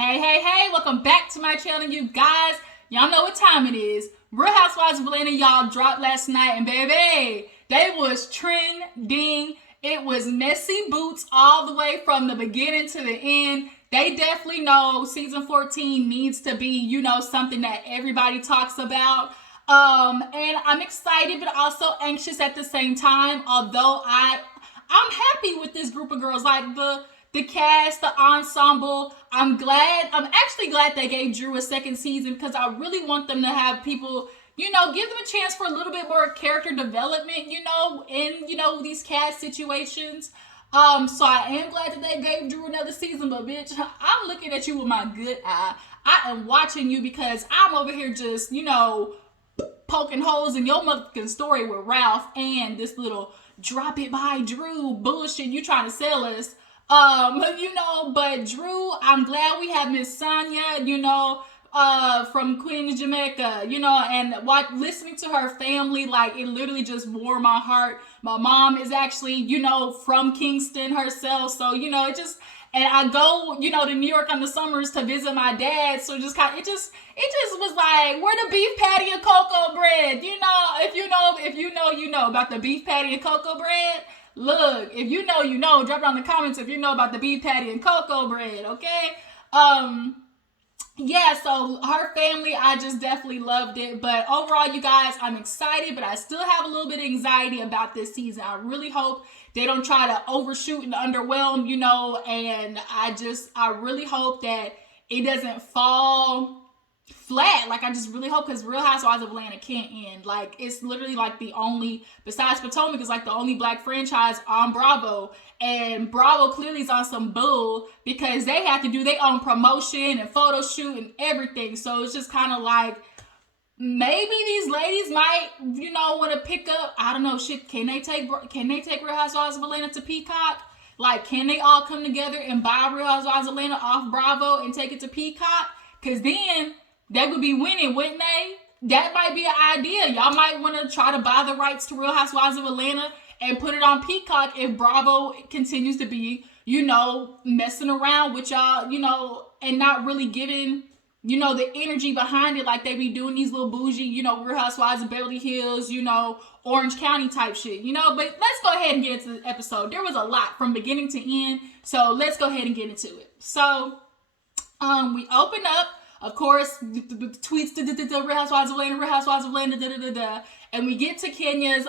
Hey, welcome back to my channel, you guys. Y'all know what time it is. Real Housewives of Atlanta, y'all dropped last night, and baby, they was trending. It was messy boots all the way from the beginning to the end. They definitely know season 14 needs to be, something that everybody talks about. And I'm excited, but also anxious at the same time. Although I'm happy with this group of girls, like the cast, the ensemble. I'm actually glad they gave Drew a second season because I really want them to have people, give them a chance for a little bit more character development, in, these cast situations. So I am glad that they gave Drew another season, but bitch, I'm looking at you with my good eye. I am watching you because I'm over here just, poking holes in your motherfucking story with Ralph and this little drop it by Drew bullshit you trying to sell us. But Drew, I'm glad we have Miss Sonia, from Queen of Jamaica, and listening to her family, like, it literally just warmed my heart. My mom is actually, from Kingston herself, so, it just, and I go, to New York on the summers to visit my dad, so it just was like, where the beef patty and cocoa bread, if you know about the beef patty and cocoa bread. Look, if you know, drop it on the comments if you know about the beef patty and cocoa bread, okay? Yeah, so her family, I just definitely loved it. But overall, you guys, I'm excited, but I still have a little bit of anxiety about this season. I really hope they don't try to overshoot and underwhelm, and I really hope that it doesn't fall flat. Like, I just really hope, because Real Housewives of Atlanta can't end. Like, it's literally like the only, besides Potomac, is like the only black franchise on Bravo, and Bravo clearly is on some bull because they have to do their own promotion and photo shoot and everything. So it's just kind of like, maybe these ladies might, want to pick up, I don't know, shit, can they take Real Housewives of Atlanta to Peacock? Like, can they all come together and buy Real Housewives of Atlanta off Bravo and take it to Peacock? Because then they would be winning, wouldn't they? That might be an idea. Y'all might want to try to buy the rights to Real Housewives of Atlanta and put it on Peacock if Bravo continues to be, messing around with y'all, and not really giving, the energy behind it like they be doing these little bougie, Real Housewives of Beverly Hills, Orange County type shit, But let's go ahead and get into the episode. There was a lot from beginning to end, so let's go ahead and get into it. So, we open up. Of course, the tweets, Real Housewives of Atlanta, Real Housewives of Atlanta, and we get to Kenya's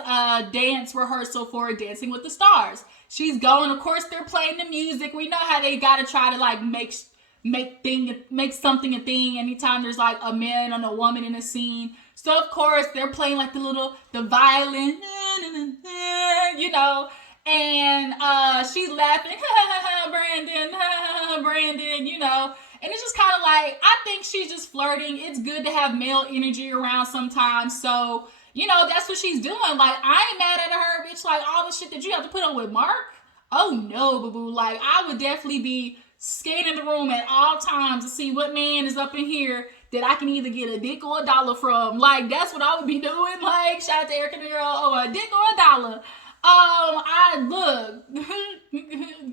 dance rehearsal for Dancing with the Stars. She's going, of course, they're playing the music. We know how they gotta try to, like, make something a thing anytime there's, like, a man and a woman in a scene. So, of course, they're playing, like, the violin, and she's laughing, Brandon, and it's just kind of like, I think she's just flirting. It's good to have male energy around sometimes. So, that's what she's doing. Like, I ain't mad at her, bitch. Like, all the shit that you have to put up with Mark. Oh, no, boo-boo. Like, I would definitely be scanning the room at all times to see what man is up in here that I can either get a dick or a dollar from. Like, that's what I would be doing. Like, shout out to Erica Nero. Oh, a dick or a dollar.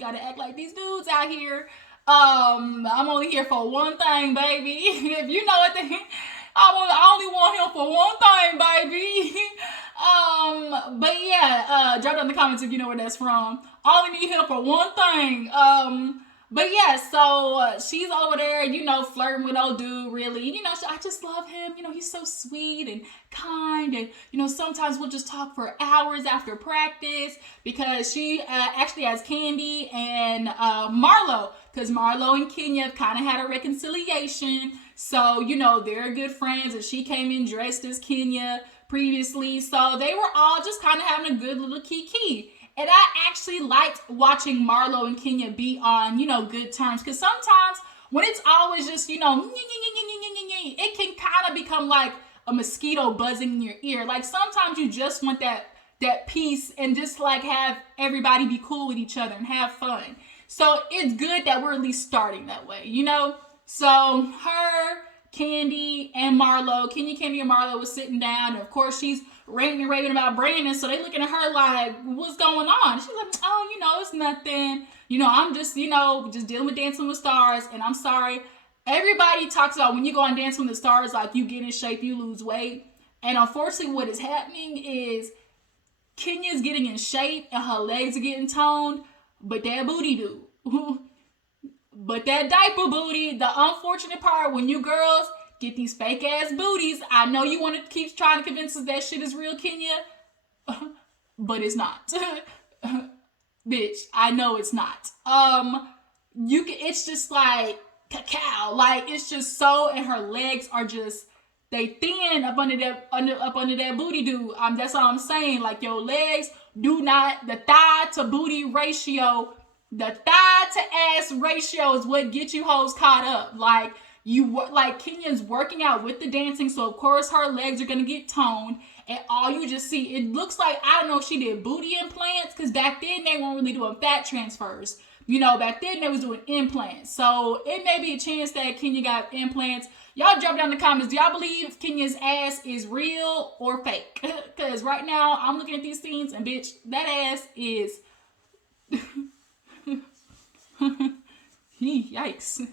Gotta act like these dudes out here. I'm only here for one thing, baby. If you know it, I only want him for one thing, baby. But yeah, drop down in the comments if you know where that's from. I only need him for one thing. But yeah, so she's over there, flirting with old dude, really. I just love him. He's so sweet and kind. And, sometimes we'll just talk for hours after practice because she actually has Candy and Marlo. Because Marlo and Kenya have kind of had a reconciliation. So, they're good friends. And she came in dressed as Kenya previously. So they were all just kind of having a good little kiki. And I actually liked watching Marlo and Kenya be on, good terms. Because sometimes when it's always just, it can kind of become like a mosquito buzzing in your ear. Like, sometimes you just want that peace and just, like, have everybody be cool with each other and have fun. So it's good that we're at least starting that way, So her, Candy, and Marlo, Kenya, Candy, and Marlo was sitting down. And of course, she's ranting and raving about Brandon. So they looking at her like, what's going on? She's like, oh, it's nothing. I'm just, just dealing with Dancing with Stars. And I'm sorry, everybody talks about when you go on Dance with the Stars, like you get in shape, you lose weight. And unfortunately, what is happening is Kenya's getting in shape and her legs are getting toned, but that booty do. But that diaper booty, the unfortunate part, when you girls get these fake ass booties, I know you want to keep trying to convince us that shit is real, Kenya, but it's not. Bitch, I know it's not. It's just like cacao, like it's just so, and her legs are just, they thin up under that booty do. That's all I'm saying. Like your legs do not, the thigh to booty ratio, the thigh to ass ratio is what gets you hoes caught up. Like Kenya's working out with the dancing, so of course her legs are gonna get toned, and all you just see, it looks like, I don't know if she did booty implants, because back then they weren't really doing fat transfers. Back then they was doing implants. So it may be a chance that Kenya got implants. Y'all drop down in the comments. Do y'all believe Kenya's ass is real or fake? Because right now I'm looking at these scenes and bitch, that ass is yikes.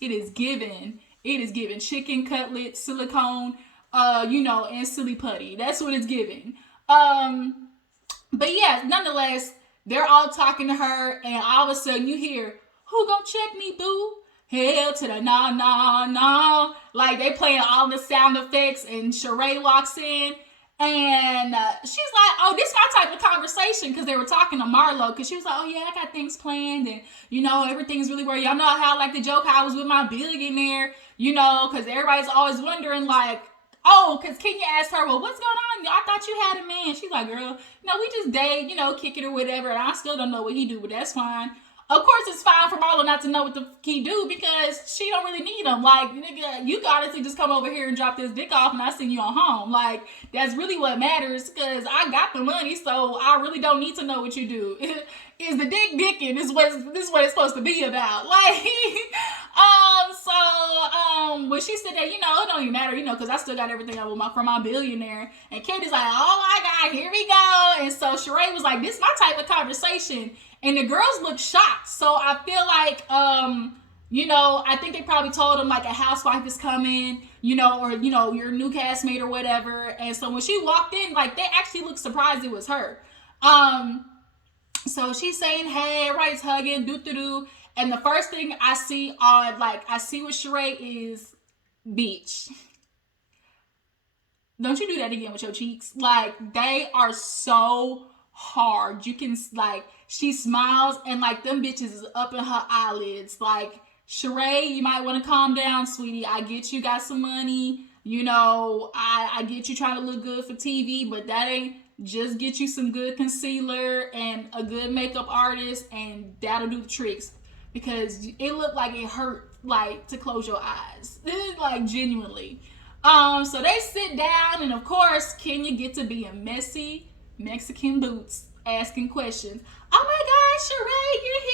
It is given chicken cutlet, silicone, and silly putty. That's what it's giving. But yeah, nonetheless, they're all talking to her, and all of a sudden you hear, "Who gon' check me, boo? Hell to the nah, nah, nah." Like they playing all the sound effects, and Sheree walks in, and she's like, "Oh, this is my type of conversation," because they were talking to Marlo, because she was like, "Oh yeah, I got things planned, and everything's really where y'all know how I like to joke how I was with my billionaire, because everybody's always wondering like." Oh, because Kenya asked her, "Well, what's going on? I thought you had a man." She's like, "Girl, no, we just date, kick it or whatever. And I still don't know what he do, but that's fine." Of course, it's fine for Marlo not to know what the he do because she don't really need him. Like, nigga, you honestly just come over here and drop this dick off and I send you on home. Like, that's really what matters because I got the money, so I really don't need to know what you do. Is the dick dicking? This is what it's supposed to be about. Like, when she said that, it don't even matter, because I still got everything from my billionaire. And Katie's like, "Oh my God, here we go." And so Sheree was like, "This is my type of conversation." And the girls look shocked. So I feel like, I think they probably told them like a housewife is coming, or, your new castmate or whatever. And so when she walked in, like they actually looked surprised it was her. So she's saying, "Hey," everybody's hugging, doo-doo-doo. And the first thing I see with Sheree is, "Bitch, don't you do that again with your cheeks." Like, they are so hard. You can, like, she smiles and, like, them bitches is up in her eyelids. Like, Sheree, you might want to calm down, sweetie. I get you got some money. I get you trying to look good for TV, but that ain't, just get you some good concealer and a good makeup artist, and that'll do the tricks. Because it looked like it hurt, like, to close your eyes. Like, genuinely. So they sit down, and of course, Kenya gets to be in messy Mexican boots, asking questions. "Oh my God, Sheree, you're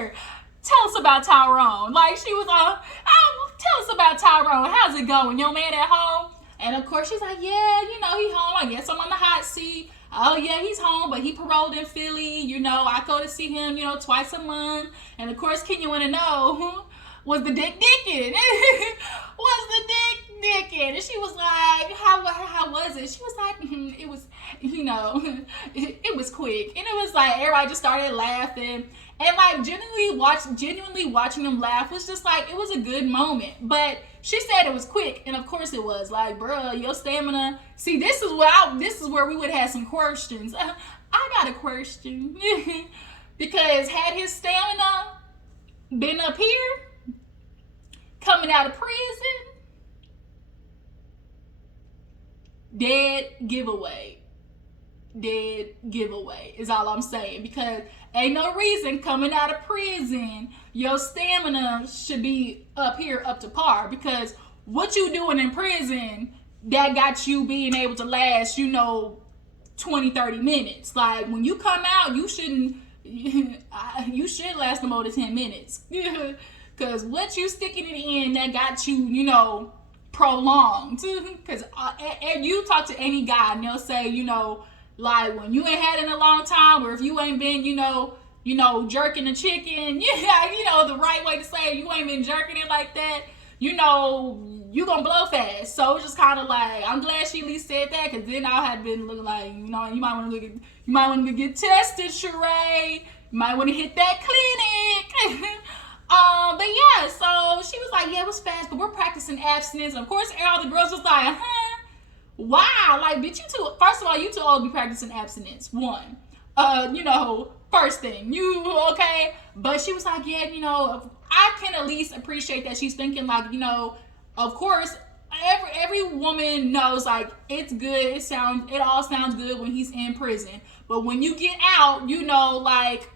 here. Tell us about Tyrone." Like, she was "Tell us about Tyrone. How's it going? Your man at home?" And of course, she's like, "Yeah, he home. I guess I'm on the hot seat. Oh yeah, he's home, but he paroled in Philly. I go to see him, twice a month." And of course, Kenya want to know, was the dick dicking? Was the dick dicking? And she was like, how was it? She was like, "It was, it was quick." And it was like, everybody just started laughing. And like, genuinely watching them laugh was just like, it was a good moment. But she said it was quick, and of course it was. Like, bruh, your stamina. See, this is where we would have some questions. I got a question. Because had his stamina been up here, coming out of prison, dead giveaway is all I'm saying. Because ain't no reason coming out of prison your stamina should be up here up to par, because what you doing in prison that got you being able to last 20-30 minutes. Like, when you come out, you should last no more than 10 minutes. Because what you sticking it in that got you prolonged. Because and you talk to any guy and they'll say, like, when you ain't had it in a long time, or if you ain't been, jerking the chicken, the right way to say it, you ain't been jerking it like that, you know, you gonna blow fast. So it's just kind of like, I'm glad she at least said that, because then I had been looking like, you know, you might want to get tested, Sheree. You might want to hit that clinic. But yeah, so she was like, yeah, it was fast, but we're practicing abstinence. And of course, all the girls was like, huh? Wow, like, bitch, you two, first of all, you two all be practicing abstinence. One. You know, first thing, you okay? But she was like, yeah, you know, I can at least appreciate that she's thinking, like, you know, of course, every woman knows, like, it's good, it all sounds good when he's in prison. But when you get out, you know, like,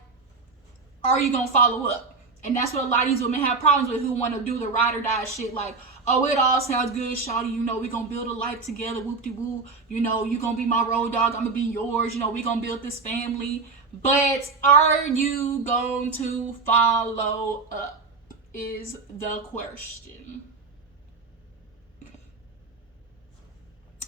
are you gonna follow up? And that's what a lot of these women have problems with, who want to do the ride or die shit, like, oh, it all sounds good, shawty, you know, we gonna build a life together, whoop-de-woo, you know, you gonna be my road dog, I'm gonna be yours, you know, we gonna build this family. But are you going to follow up is the question.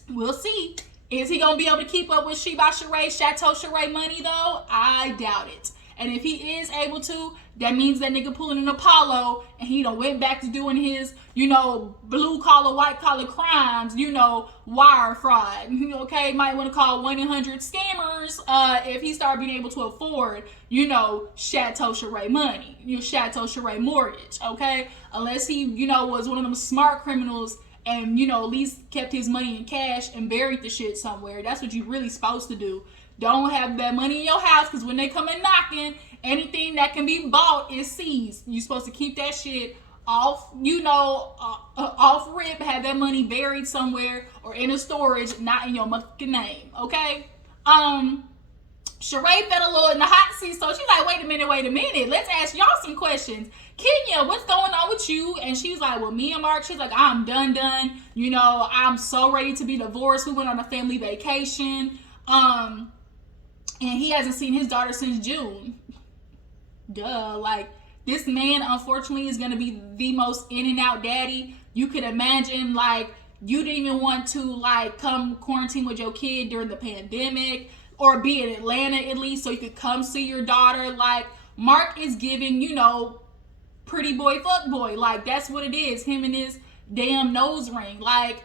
We'll see. Is he gonna be able to keep up with She by Sheree, Chateau Sheree money though? I doubt it. And if he is able to, that means that nigga pulling an Apollo and he done went back to doing his, you know, blue collar, white collar crimes, you know, wire fraud. Okay, might want to call 1-800-SCAMMERS if he started being able to afford, you know, Chateau Sheree money, your Chateau Sheree mortgage, okay? Unless he, you know, was one of them smart criminals and, you know, at least kept his money in cash and buried the shit somewhere. That's what you really supposed to do. Don't have that money in your house, because when they come in knocking, anything that can be bought is seized. You're supposed to keep that shit off, you know, off rip, have that money buried somewhere or in a storage, not in your fucking name, okay? Sheree fell a little in the hot seat, so she's like, wait a minute, let's ask y'all some questions. Kenya, what's going on with you? And she's like, well, me and Mark, she's like, I'm done, you know, I'm so ready to be divorced. We went on a family vacation, and he hasn't seen his daughter since June. Duh, like, this man, unfortunately, is going to be the most in and out daddy you could imagine. Like, you didn't even want to, like, come quarantine with your kid during the pandemic, or be in Atlanta at least so you could come see your daughter. Like, Mark is giving, you know, pretty boy, fuck boy. Like, that's what it is, him and his damn nose ring. Like,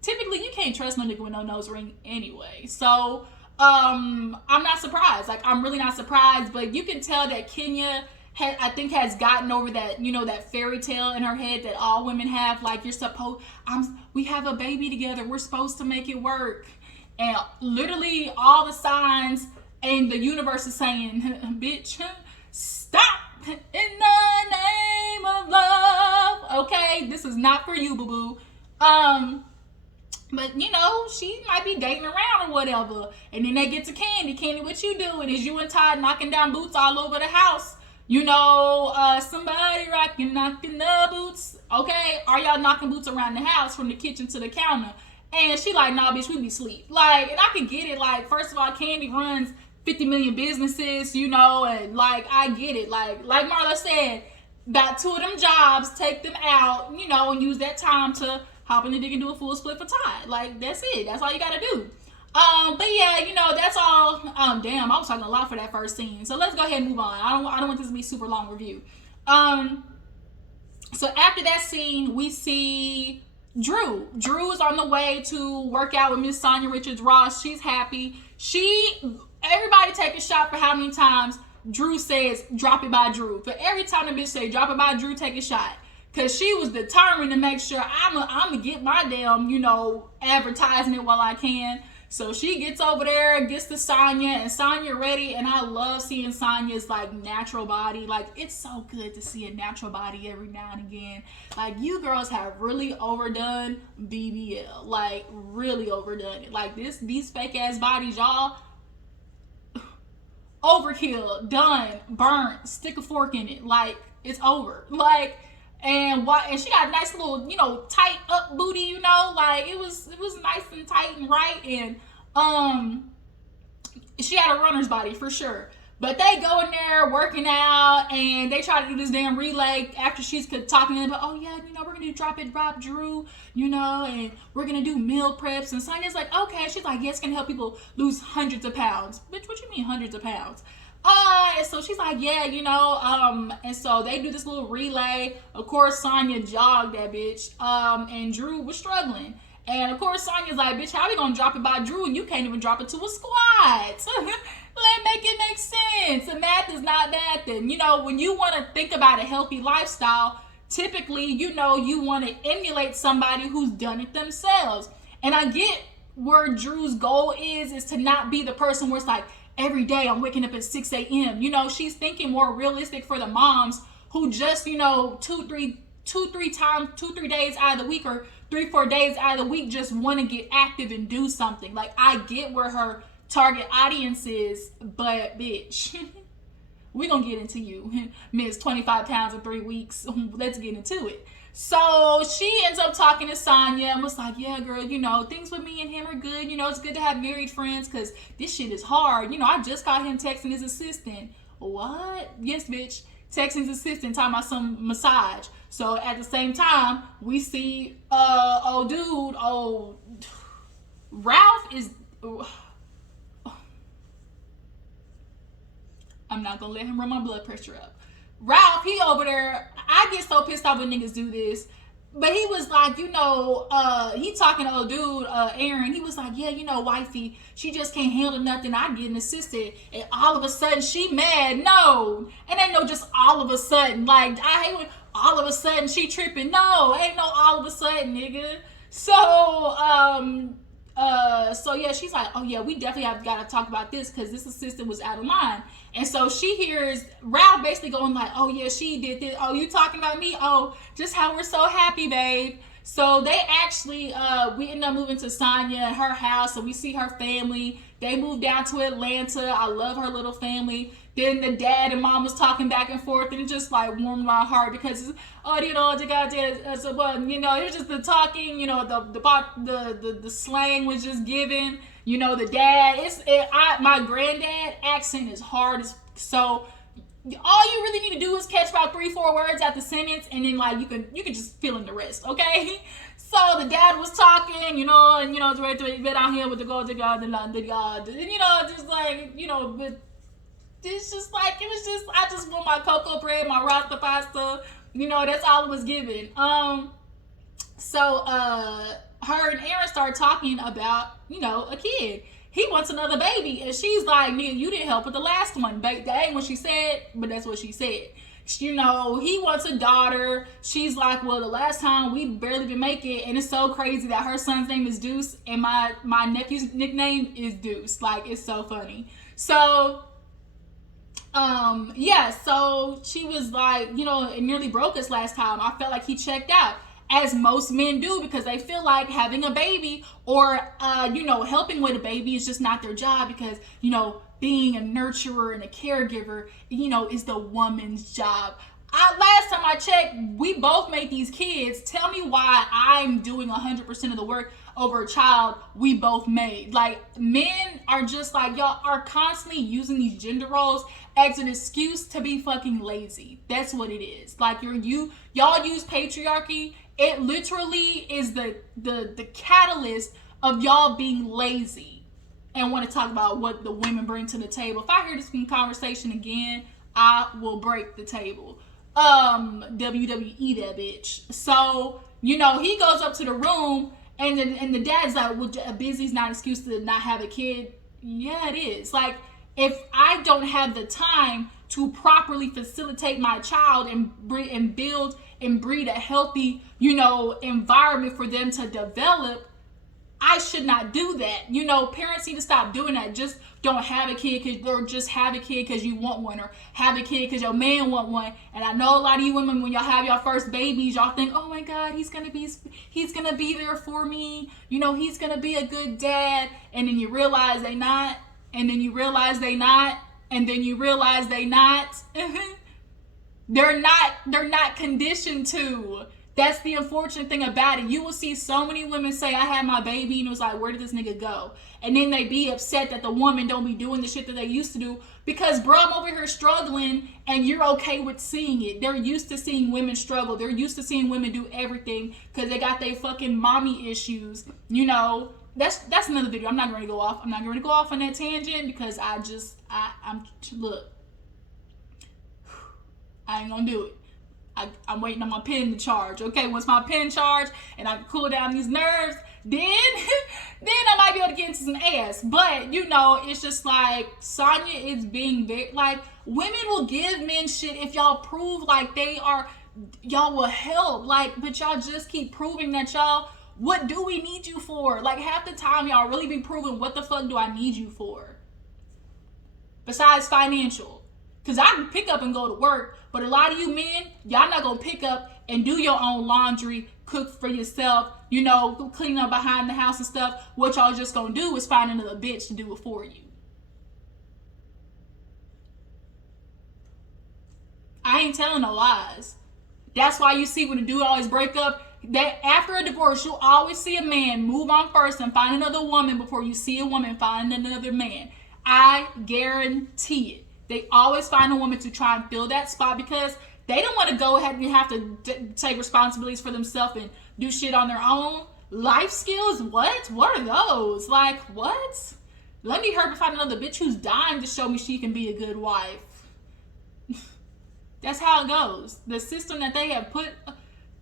typically, you can't trust no nigga with no nose ring anyway. So, I'm not surprised. Like, I'm really not surprised, but you can tell that Kenya has gotten over that, you know, that fairy tale in her head that all women have. Like, we have a baby together, we're supposed to make it work. And literally all the signs and the universe is saying, bitch, stop in the name of love. Okay, this is not for you, boo-boo. But, you know, she might be dating around or whatever. And then they get to Candy. Candy, what you doing? Is you and Todd knocking down boots all over the house? You know, somebody knocking the boots. Okay? Are y'all knocking boots around the house from the kitchen to the counter? And she like, nah, bitch, we be sleep. Like, and I can get it. Like, first of all, Candy runs 50 million businesses, you know, and, like, I get it. Like Marlo said, about 2 of them jobs, take them out, you know, and use that time to hop in the dick and do a full split for Todd. Like, that's it. That's all you gotta do. But yeah, you know, that's all. Damn, I was talking a lot for that first scene. So let's go ahead and move on. I don't want this to be a super long review. So after that scene, we see Drew. Drew is on the way to work out with Miss Sonia Richards-Ross. She's happy. Everybody take a shot for how many times Drew says, drop it by Drew. For every time the bitch say, drop it by Drew, take a shot. Because she was determined to make sure I'm going to get my damn, you know, advertisement while I can. So she gets over there, gets to Sonya, and Sonya ready. And I love seeing Sonya's, like, natural body. Like, it's so good to see a natural body every now and again. Like, you girls have really overdone BBL. Like, really overdone it. Like, these fake-ass bodies, y'all, overkill, done, burnt, stick a fork in it. Like, it's over. Like, and she got a nice little, you know, tight up booty, you know, like it was nice and tight and right, and she had a runner's body for sure. But they go in there working out, and they try to do this damn relay after she's talking to them, but oh yeah, you know, we're gonna do drop Drew, you know, and we're gonna do meal preps. And Sonya's like, okay. She's like, yeah, it's gonna help people lose hundreds of pounds. Bitch, what you mean hundreds of pounds? And so she's like, yeah, and so they do this little relay. Of course, Sonya jogged that bitch. And Drew was struggling. And of course, Sonya's like, bitch, how we gonna drop it by Drew and you can't even drop it to a squat? Let make it make sense. The math is not math. And when you want to think about a healthy lifestyle, typically, you want to emulate somebody who's done it themselves. And I get where Drew's goal is to not be the person where it's like, every day I'm waking up at 6 a.m. She's thinking more realistic for the moms who just, 3 days out of the week or 3-4 days out of the week just want to get active and do something. Like, I get where her target audience is, but bitch, we're gonna get into you. Miss 25 pounds in 3 weeks. Let's get into it. So she ends up talking to Sonya and was like, yeah, girl, things with me and him are good. It's good to have married friends because this shit is hard. I just caught him texting his assistant. What? Yes, bitch. Texting his assistant, talking about some massage. So at the same time, we see, Ralph is... I'm not gonna let him run my blood pressure up. Ralph, he over there, I get so pissed off when niggas do this. But he was like, he talking to old dude, Aaron. He was like, yeah, wifey, she just can't handle nothing. I get an assistant. And all of a sudden, she mad. No. It ain't no just all of a sudden. Like, I hate when all of a sudden she tripping. No, ain't no all of a sudden, nigga. So yeah, she's like, oh yeah, we definitely have got to talk about this because this assistant was out of line. And so she hears Ralph basically going like, oh yeah, she did this. Oh, you talking about me? Oh, just how we're so happy, babe. So they actually, we end up moving to Sonya and her house. So we see her family. They moved down to Atlanta. I love her little family. Then the dad and mom was talking back and forth, and it just like warmed my heart because it was just the talking, the slang was just given. The dad, my granddad accent is hard as so. All you really need to do is catch about 3-4 words out the sentence, and then like you can just fill in the rest, okay? So the dad was talking, it's right to get out here with the God, just like, but it's just like, I just want my cocoa bread, my rasta pasta, that's all it was given. So her and Aaron started talking about, a kid. He wants another baby, and she's like, nigga, you didn't help with the last one. That ain't what she said, but that's what she said. He wants a daughter. She's like, well, the last time we barely did make it, and it's so crazy that her son's name is Deuce, and my nephew's nickname is Deuce. Like, it's so funny. So so she was like, it nearly broke us last time. I felt like he checked out, as most men do, because they feel like having a baby or, helping with a baby is just not their job because, being a nurturer and a caregiver, is the woman's job. Last time I checked, we both made these kids. Tell me why I'm doing 100% of the work over a child we both made. Like, men are just like, y'all are constantly using these gender roles as an excuse to be fucking lazy. That's what it is. Like, y'all use patriarchy. It literally is the catalyst of y'all being lazy and want to talk about what the women bring to the table. If I hear this conversation again, I will break the table. WWE that bitch. So, he goes up to the room and the dad's like, well, busy's not an excuse to not have a kid. Yeah, it is. Like, if I don't have the time to properly facilitate my child and build and breed a healthy, environment for them to develop, I should not do that. Parents need to stop doing that. Just don't have a kid or just have a kid because you want one, or have a kid because your man want one. And I know a lot of you women, when y'all have your first babies, y'all think, oh my God, he's gonna be there for me. He's gonna be a good dad. And then you realize they not. And then you realize they not. And then you realize they not. They're not conditioned to. That's the unfortunate thing about it. You will see so many women say, I had my baby, and it was like, where did this nigga go? And then they be upset that the woman don't be doing the shit that they used to do because, bro, I'm over here struggling, and you're okay with seeing it. They're used to seeing women struggle. They're used to seeing women do everything because they got their fucking mommy issues, that's another video. I'm not going to go off. I'm not going to go off on that tangent because I'm look. I ain't gonna do it. I'm waiting on my pen to charge. Okay, once my pen charge and I cool down these nerves, then I might be able to get into some ass. But you know, it's just like Sonya is being very like women will give men shit if y'all prove like y'all will help. Like, but y'all just keep proving that y'all. What do we need you for? Like half the time y'all really be proving what the fuck do I need you for? Besides financial. Cause I can pick up and go to work, but a lot of you men, y'all not gonna pick up and do your own laundry, cook for yourself, you know, clean up behind the house and stuff. What y'all just gonna do is find another bitch to do it for you. I ain't telling no lies. That's why you see when a dude always break up, that after a divorce, you'll always see a man move on first and find another woman before you see a woman find another man. I guarantee it. They always find a woman to try and fill that spot because they don't want to go ahead and have to take responsibilities for themselves and do shit on their own. Life skills? What? What are those? Like, what? Let me hurry find another bitch who's dying to show me she can be a good wife. That's how it goes. The system that they have put,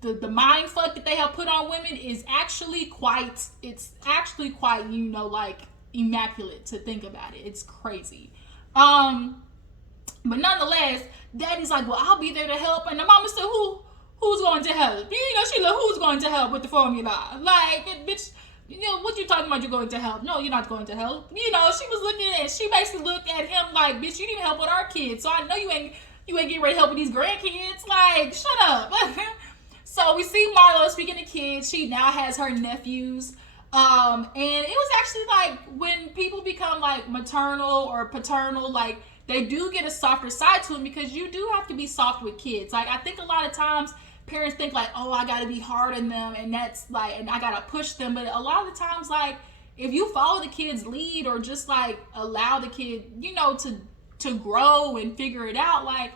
the mind fuck that they have put on women is actually quite, you know, like immaculate to think about it. It's crazy. But nonetheless, daddy's like, well, I'll be there to help. And the mama said, who's going to help? You know, Sheila, who's going to help with the formula? Like, bitch, you know, what you talking about you're going to help? No, you're not going to help. You know, she basically looked at him like, bitch, you didn't help with our kids. So I know you ain't getting ready to help with these grandkids. Like, shut up. So we see Marlo, speaking of kids, she now has her nephews. And it was actually like when people become like maternal or paternal, like they do get a softer side to them because you do have to be soft with kids. Like I think a lot of times parents think like, oh, I gotta be hard on them and that's like, and I gotta push them. But a lot of the times, like if you follow the kid's lead or just like allow the kid, you know, to grow and figure it out, like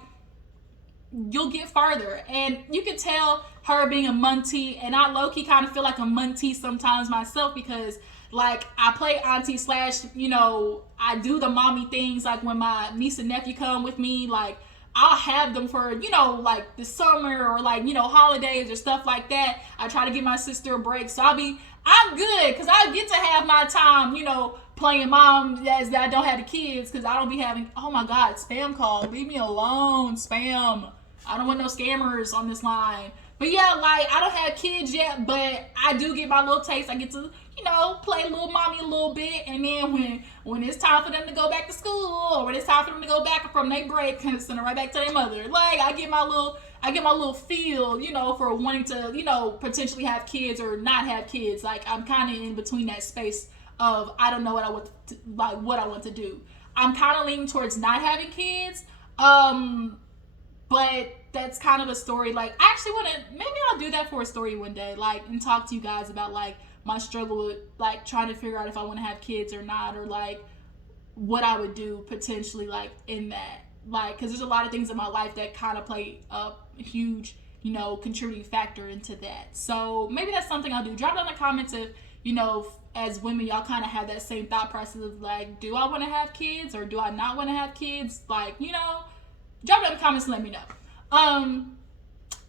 you'll get farther. And you can tell her being a muntie, and I low-key kind of feel like a muntie sometimes myself because like I play auntie / you know, I do the mommy things like when my niece and nephew come with me, like I'll have them for, you know, like the summer or like, you know, holidays or stuff like that. I try to give my sister a break. So I'm good because I get to have my time, you know, playing mom as I don't have the kids because I don't be having, oh my God, spam call. Leave me alone, spam. I don't want no scammers on this line. But yeah, like I don't have kids yet, but I do get my little taste. I get to, you know, play little mommy a little bit, and then when it's time for them to go back to school, or when it's time for them to go back from their break, send them right back to their mother. Like I get my little feel, you know, for wanting to, you know, potentially have kids or not have kids. Like I'm kind of in between that space of I don't know what I want to do. I'm kind of leaning towards not having kids. But that's kind of a story. Like, I actually want to, maybe I'll do that for a story one day, like, and talk to you guys about, like, my struggle with, like, trying to figure out if I want to have kids or not, or, like, what I would do potentially, like, in that. Like, because there's a lot of things in my life that kind of play a huge, you know, contributing factor into that. So, maybe that's something I'll do. Drop down in the comments if, you know, as women, y'all kind of have that same thought process of, like, do I want to have kids, or do I not want to have kids? Like, you know, drop it in the comments and let me know.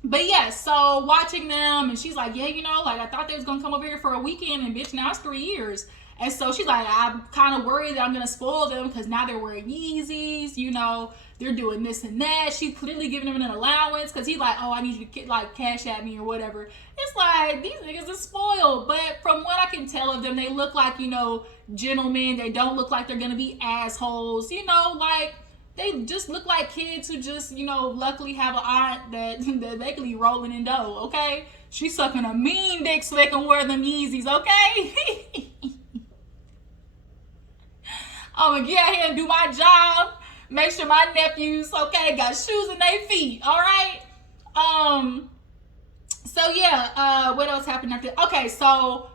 But yeah, so watching them, and she's like, yeah, you know, like I thought they was gonna come over here for a weekend, and bitch, now it's 3 years. And so she's like, I'm kind of worried that I'm gonna spoil them because now they're wearing Yeezys, you know, they're doing this and that. She's clearly giving them an allowance because he's like, oh, I need you to like cash at me or whatever. It's like these niggas are spoiled, but from what I can tell of them, they look like, you know, gentlemen. They don't look like they're gonna be assholes, you know, like. They just look like kids who just, you know, luckily have an aunt that they can be rolling in dough, okay? She's sucking a mean dick so they can wear them Yeezys, okay? I'm gonna get out here and do my job. Make sure my nephews, okay, got shoes in their feet, all right? So yeah, what else happened after? Okay, so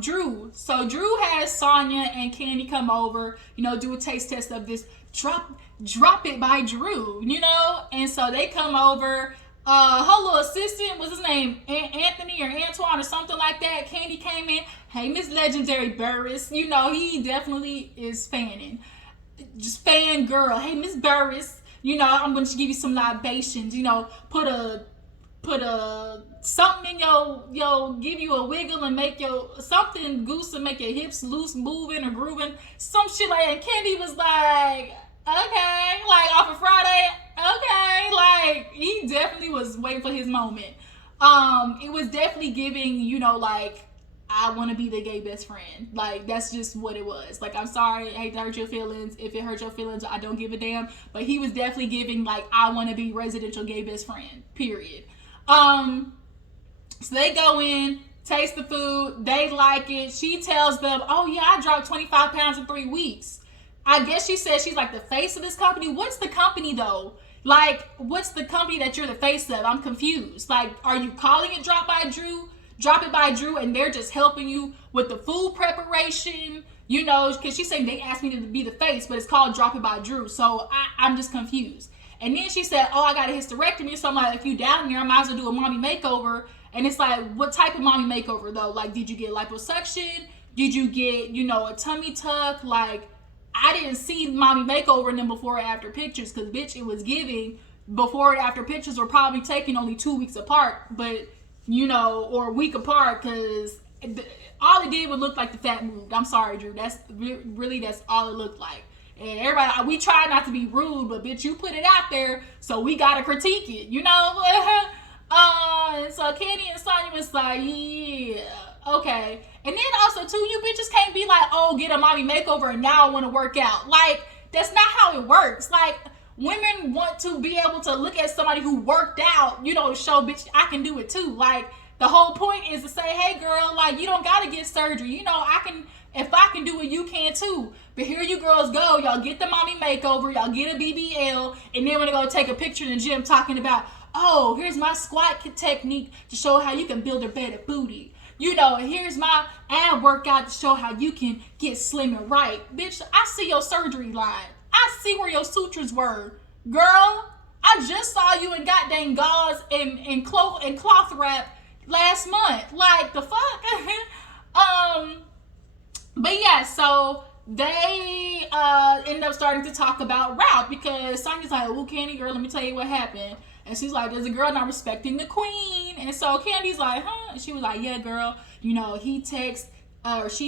Drew. So Drew has Sonya and Candy come over, you know, do a taste test of this drop it by Drew, you know? And so they come over, her little assistant, what's his name? Anthony or Antoine or or something like that. Candy came in. Hey, Miss Legendary Burris. You know, he definitely is fanning. Just fan girl. Hey, Miss Burris. You know, I'm going to give you some libations. You know, put a something in your give you a wiggle and make your something goose and make your hips loose, moving or grooving, some shit like that. And Candy was like, okay, like off of Friday, okay, like he definitely was waiting for his moment. It was definitely giving, you know, like, I want to be the gay best friend. Like, that's just what it was. Like, I'm sorry, I hate to hurt your feelings. If it hurt your feelings, I don't give a damn. But he was definitely giving, like, I want to be residential gay best friend, period. So they go in, taste the food, they like it. She tells them, oh yeah, I dropped 25 pounds in 3 weeks. I guess she said she's like the face of this company. What's the company though? Like, what's the company that you're the face of? I'm confused. Like, are you calling it Drop It by Drew, and they're just helping you with the food preparation? You know, because she's saying they asked me to be the face, but it's called Drop It by Drew. So I'm just confused. And then she said, oh, I got a hysterectomy. So I'm like, if you down here, I might as well do a mommy makeover. And it's like, what type of mommy makeover though? Like, did you get liposuction? Did you get, you know, a tummy tuck? Like, I didn't see mommy makeover in them before or after pictures, because bitch, it was giving. Before and after pictures were probably taken only 2 weeks apart, but you know, or a week apart, because all it did was look like the fat moved. I'm sorry, Drew. That's really, that's all it looked like. And everybody, we try not to be rude, but bitch, you put it out there, so we gotta critique it, you know? So Candy and Sonya was like, yeah, okay. And then also too, you bitches can't be like, oh, get a mommy makeover and now I want to work out. Like, that's not how it works. Like, women want to be able to look at somebody who worked out, you know, to show, bitch, I can do it too. Like, the whole point is to say, hey girl, like, you don't gotta get surgery. You know, if I can do it, you can too. But here you girls go, y'all get the mommy makeover, y'all get a BBL, and then when they go take a picture in the gym talking about, oh, here's my squat technique to show how you can build a better booty. You know, here's my ab workout to show how you can get slim and right. Bitch, I see your surgery line. I see where your sutures were. Girl, I just saw you in goddamn gauze and cloth wrap last month. Like, the fuck? But yeah, so they end up starting to talk about Ralph, because Sonya's like, oh, Candy girl, let me tell you what happened. And she's like, there's a girl not respecting the queen. And so Candy's like, huh? And she was like, yeah, girl, you know, she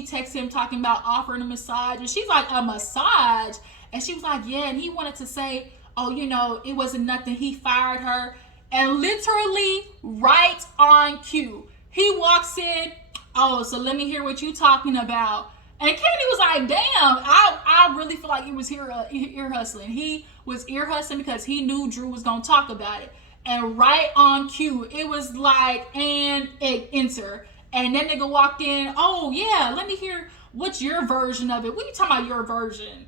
texts him talking about offering a massage. And she's like, a massage? And she was like, yeah, and he wanted to say, oh, you know, it wasn't nothing, he fired her. And literally right on cue, he walks in, oh, so let me hear what you talking about. And Candy was like, damn, I really feel like he was ear hustling. He was ear hustling because he knew Drew was going to talk about it. And right on cue, it was like, and enter. And that nigga walked in, oh yeah, let me hear, what's your version of it? What are you talking about, your version?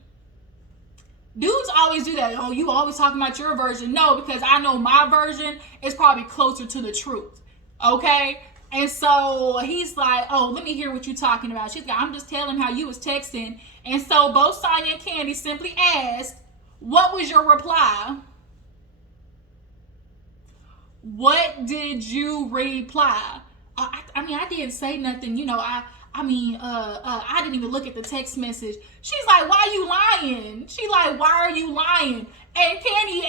Dudes always do that. Oh, you always talking about your version. No, because I know my version is probably closer to the truth. Okay? And so he's like, oh, let me hear what you're talking about. She's like, I'm just telling how you was texting. And so both Sonya and Candy simply asked, what was your reply? What did you reply? I mean, I didn't say nothing. You know, I didn't even look at the text message. She's like, why are you lying? She like, why are you lying? And Candy,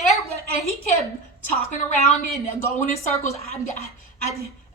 and he kept talking around it and going in circles.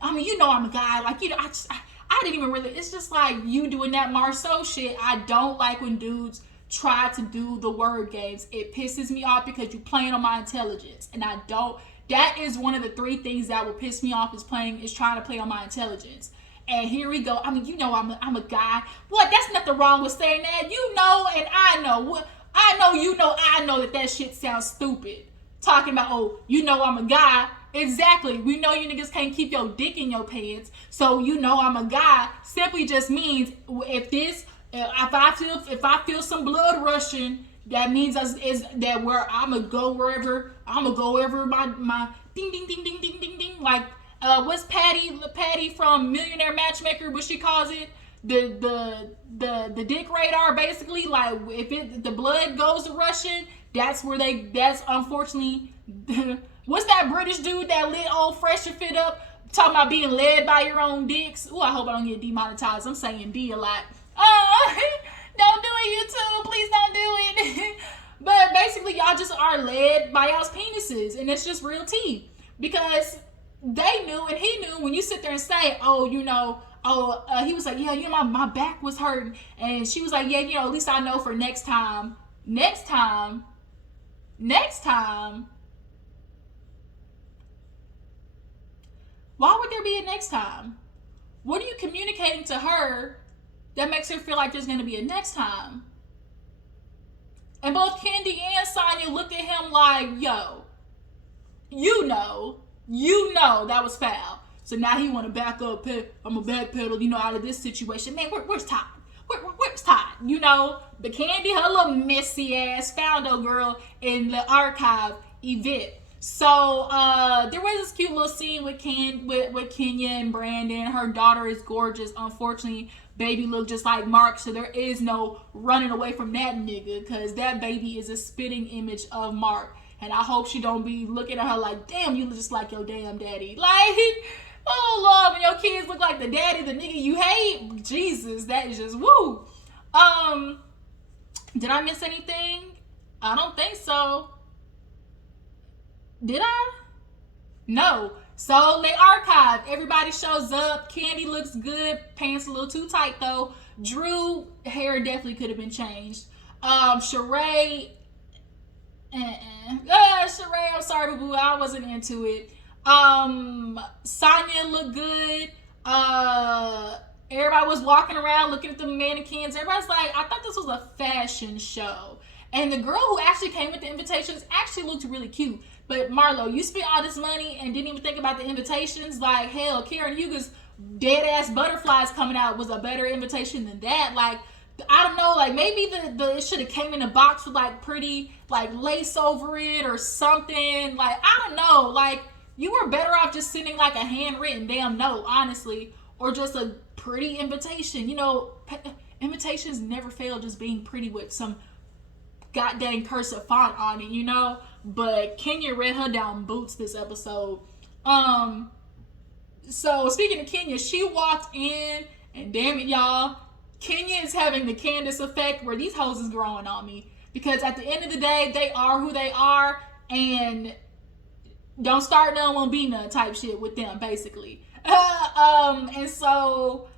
I mean, you know, I'm a guy. Like, you know, I didn't even really, it's just like you doing that Marceau shit. I don't like when dudes try to do the word games. It pisses me off because you playing on my intelligence. And I don't, that is one of the 3 things that will piss me off is trying to play on my intelligence. And here we go. I mean, you know, I'm a guy. What? That's nothing wrong with saying that. You know, and I know. I know, you know, I know that shit sounds stupid. Talking about, oh, you know I'm a guy. Exactly. We know you niggas can't keep your dick in your pants. So, you know I'm a guy simply just means if I feel some blood rushing, that means is that where I'ma go wherever my ding ding ding ding ding ding ding, like what's Patty from Millionaire Matchmaker, what she calls it, the dick radar, basically. Like, if the blood goes to rushing, that's unfortunately what's that British dude that lit old Fresh and Fit up talking about being led by your own dicks. Ooh, I hope I don't get demonetized. I'm saying D a lot. Don't do it, YouTube. Please don't do it. But basically, y'all just are led by y'all's penises, and it's just real tea. Because they knew and he knew when you sit there and say, oh, you know, he was like, yeah, you know, my back was hurting. And she was like, yeah, you know, at least I know for next time. Why would there be a next time? What are you communicating to her that makes her feel like there's going to be a next time? And both Kendi and Sonya looked at him like, yo, you know that was foul. So now he want to back up. I'm a backpedal, you know, out of this situation. Man, where's Todd? Where's Todd? You know, but Kendi, her little messy ass, found a girl in the archive event. So there was this cute little scene with Kenya and Brandon. Her daughter is gorgeous. Unfortunately, baby look just like Mark, so there is no running away from that nigga, because that baby is a spitting image of Mark. And I hope she don't be looking at her like, damn, you look just like your damn daddy. Like, oh Lord, when your kids look like the daddy, the nigga you hate, Jesus, that is just woo. Did I miss anything? I don't think so. Did I? No. So they archive. Everybody shows up. Kendi looks good. Pants a little too tight though. Drew, hair definitely could have been changed. Sheree, Sheree, I'm sorry, boo, I wasn't into it. Sonya looked good. Everybody was walking around looking at the mannequins. Everybody's like, I thought this was a fashion show. And the girl who actually came with the invitations actually looked really cute. But Marlo, you spent all this money and didn't even think about the invitations. Like, hell, Karen Huger's dead ass butterflies coming out was a better invitation than that. Like, I don't know, like maybe the it should have came in a box with like pretty like lace over it or something. Like, I don't know. Like, you were better off just sending like a handwritten damn note, honestly, or just a pretty invitation. You know, invitations never fail just being pretty with some goddamn cursive font on it, you know. But Kenya read her down boots this episode. So speaking of Kenya, she walked in, and damn it, y'all, Kenya is having the Candace effect where these hoes is growing on me. Because at the end of the day, they are who they are, and don't start none, won't be none type shit with them, basically. And so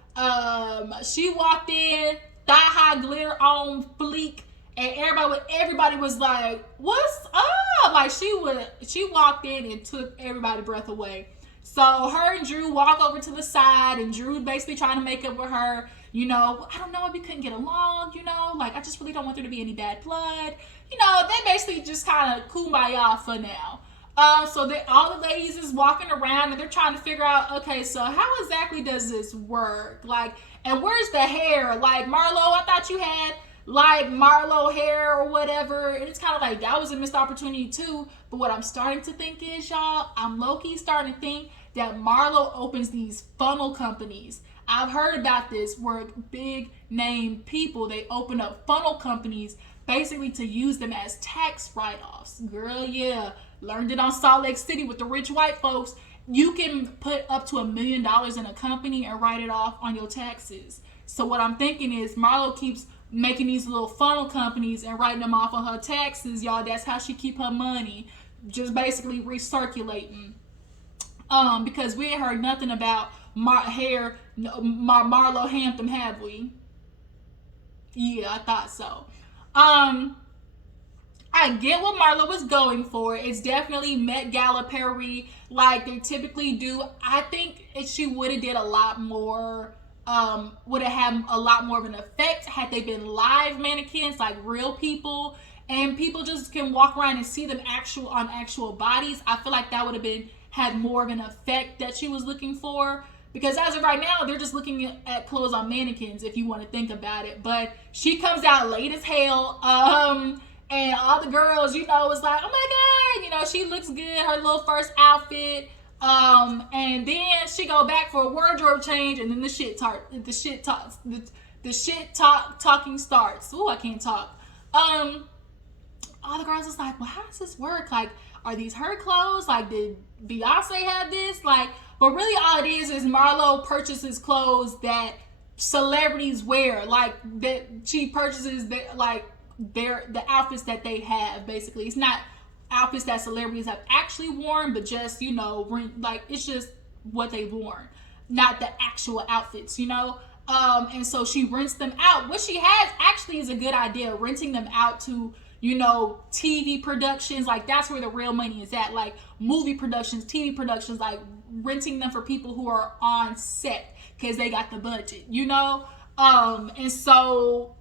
she walked in, thigh high glitter on fleek, and everybody was like, what's up? Like, she walked in and took everybody's breath away. So her and Drew walk over to the side, and Drew basically trying to make up with her. You know, I don't know if we couldn't get along, you know, like, I just really don't want there to be any bad blood. You know, they basically just kind of kumbaya for now. So all the ladies is walking around, and they're trying to figure out, okay, so how exactly does this work? Like, and where's the hair? Like, Marlo, I thought you had like Marlo hair or whatever, and it's kind of like that was a missed opportunity too. But what I'm starting to think is, y'all, I'm low-key starting to think that Marlo opens these funnel companies. I've heard about this where big name people, they open up funnel companies basically to use them as tax write-offs. Girl, yeah, learned it on Salt Lake City with the rich white folks. You can put up to $1 million in a company and write it off on your taxes. So what I'm thinking is Marlo keeps making these little funnel companies and writing them off on her taxes, y'all. That's how she keep her money, just basically recirculating. Because we ain't heard nothing about Marlo Hampton, have we? Yeah, I thought so. I get what Marlo was going for. It's definitely Met Gala Paris, like they typically do. I think she would have did a lot more. Would have had a lot more of an effect had they been live mannequins, like real people, and people just can walk around and see them on actual bodies. I feel like that would have had more of an effect that she was looking for, because as of right now, they're just looking at clothes on mannequins, if you want to think about it. But she comes out late as hell, and all the girls, you know, was like, oh my god, you know, she looks good, her little first outfit. And then she go back for a wardrobe change, and then the shit talking starts. Ooh, I can't talk. All the girls was like, well, how does this work? Like, are these her clothes? Like, did Beyonce have this? Like, But really all it is Marlo purchases clothes that celebrities wear, like that she purchases that like the outfits that they have. Basically, it's not outfits that celebrities have actually worn, but just like it's just what they've worn, not the actual outfits, and so she rents them out. What she has actually is a good idea, renting them out to TV productions. Like that's where the real money is at, like movie productions, TV productions, like renting them for people who are on set because they got the budget, and so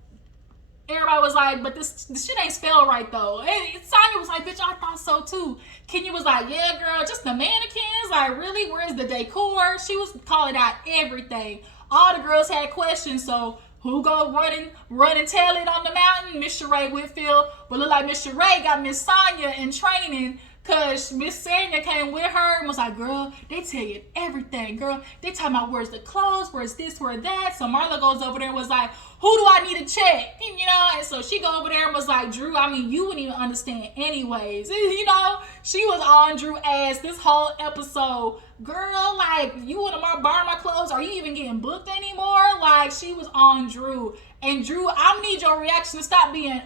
everybody was like, but this shit ain't spelled right though. And Sonya was like, bitch, I thought so too. Kenya was like, yeah, girl, just the mannequins. Like, really? Where's the decor? She was calling out everything. All the girls had questions, so who go run and tell it on the mountain? Miss Sheree Whitfield. But look like Miss Sheree got Miss Sonya in training, because Miss Sonya came with her and was like, girl, they tell you everything, girl. They talking about where's the clothes, where's this, where that. So Marlo goes over there and was like, who do I need to check? And so she go over there and was like, Drew, I mean, you wouldn't even understand anyways. She was on Drew ass this whole episode. Girl, like, you want to borrow my clothes? Are you even getting booked anymore? Like, she was on Drew. And Drew, I need your reaction to stop being,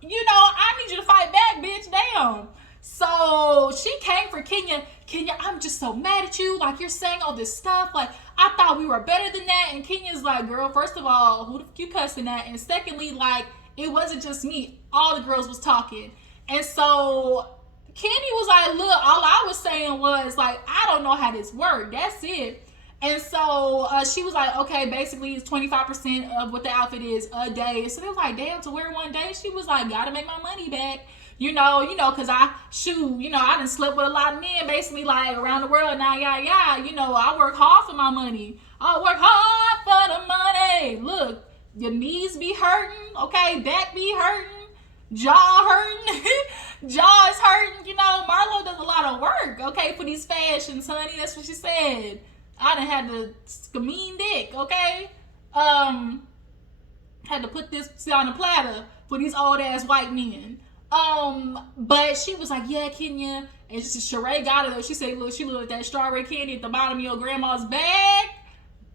I need you to fight back, bitch. Damn. So she came for Kenya. Kenya, I'm just so mad at you. Like, you're saying all this stuff. Like, I thought we were better than that. And Kenya's like, girl, first of all, who the fuck you cussing at? And secondly, like, it wasn't just me. All the girls was talking. And so Kenny was like, look, all I was saying was, like, I don't know how this works. That's it. And so she was like, okay, basically it's 25% of what the outfit is a day. So they was like, damn, to wear one day? She was like, gotta make my money back. Because I done slept with a lot of men basically like around the world now, I work hard for my money. I work hard for the money. Look, your knees be hurting, okay? Back be hurting, jaw hurting, jaw is hurting. Marlo does a lot of work, okay, for these fashions, honey. That's what she said. I done had to mean dick, okay? Had to put this on the platter for these old ass white men. But she was like, yeah, Kenya. And Sheree got it though. She said, look, she looked at that strawberry candy at the bottom of your grandma's bag.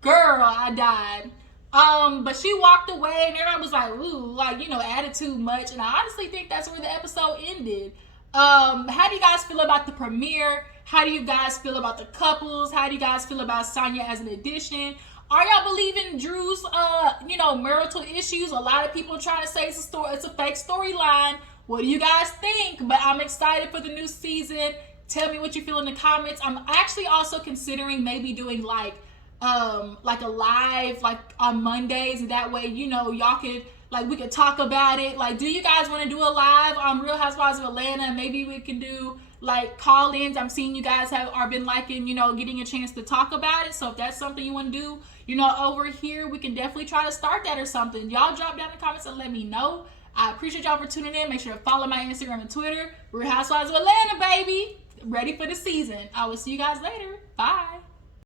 Girl, I died. But she walked away and everyone was like, ooh, like, attitude much. And I honestly think that's where the episode ended. How do you guys feel about the premiere? How do you guys feel about the couples? How do you guys feel about Sonya as an addition? Are y'all believing Drew's, marital issues? A lot of people trying to say it's a fake storyline. What do you guys think? But I'm excited for the new season. Tell me what you feel in the comments. I'm actually also considering maybe doing like a live like on Mondays, and that way y'all could we could talk about it. Like, do you guys want to do a live on Real Housewives of Atlanta? Maybe we can do like call-ins. I'm seeing you guys are been liking getting a chance to talk about it. So if that's something you want to do over here, we can definitely try to start that or something. Y'all drop down in the comments and let me know. I appreciate y'all for tuning in. Make sure to follow my Instagram and Twitter. Real Housewives of Atlanta, baby. Ready for the season. I will see you guys later. Bye.